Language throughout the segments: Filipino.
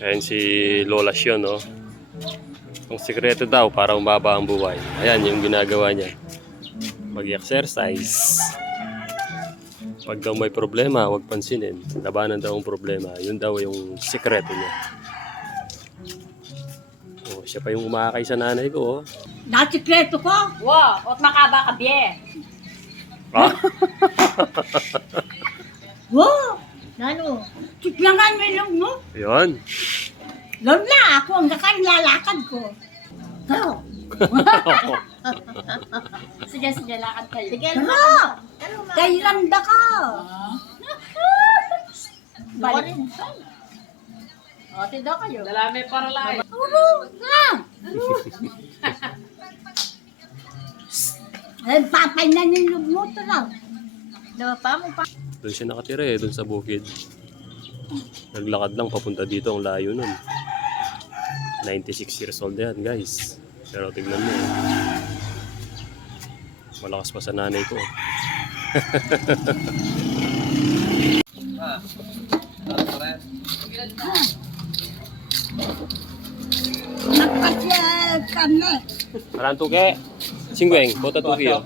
Ayan si Lola Shion, no? Ang sikreto daw para umaba ang buhay. Ayan yung ginagawa niya. Mag-exercise. Pag daw may problema, huwag pansinin. Labanan daw ang problema. Yun daw yung sikreto niya. Oh, siya pa yung umakay sa nanay ko, oh. Nasikreto ko? Wow, ot makaba ka biye. Ah? Wow! Lalo, tiklangan mo yung mo. Yun. Lola, ako ang lalakad ko. Go! Sige, sige, lakad kayo. Sige, Kailanda ka! Balik. O, tindo kayo. Dalami para lang. Uro ka! Eh, papay na nilog mo ito lang. Diba pa mo pa? Doon siya nakatira eh, doon sa bukid. Naglakad lang papunta dito, ang layo nun. 96 years old yan, guys. Pero tignan mo. Malakas pa sa nanay ko. Nagpasya kami. Parang tuke. Singweng, bota tuke yo.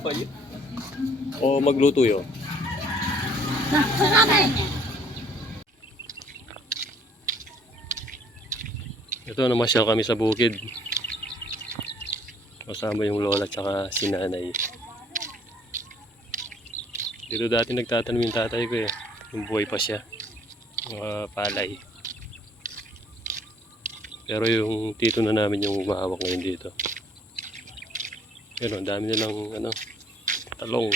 O magluto yo. Kami. Ito, namasyal kami sa bukid. Kasama yung lola tsaka si nanay. Dito dati nagtatanim yung tatay ko eh. Yung buhay pa siya. Mga palay. Pero yung tito na namin yung umahawak ngayon dito. Pero ang dami nilang ano, talong.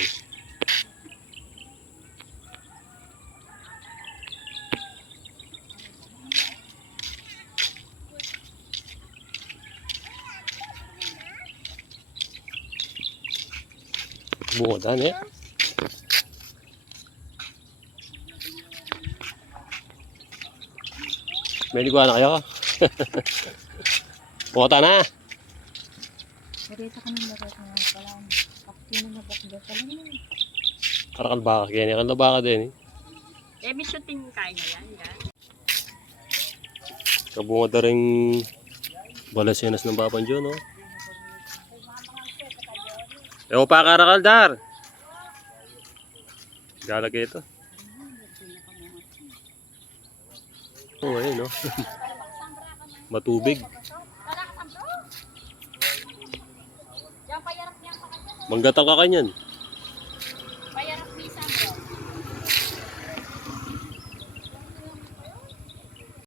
Bunga dami. May liguan na kayo? Bunga na! Marita kami marita nga pala. Pakti na bakda ka lang. Karakalbaka, kaya kalabaka din eh. Eh, may shooting kain na yan, guys. Kabunga da rin balasinas ng Papanjo, no? Ewan pa karakaldar! Galagay ito. Oo, ayun, no? Matubig. Manggatal ka kanyan.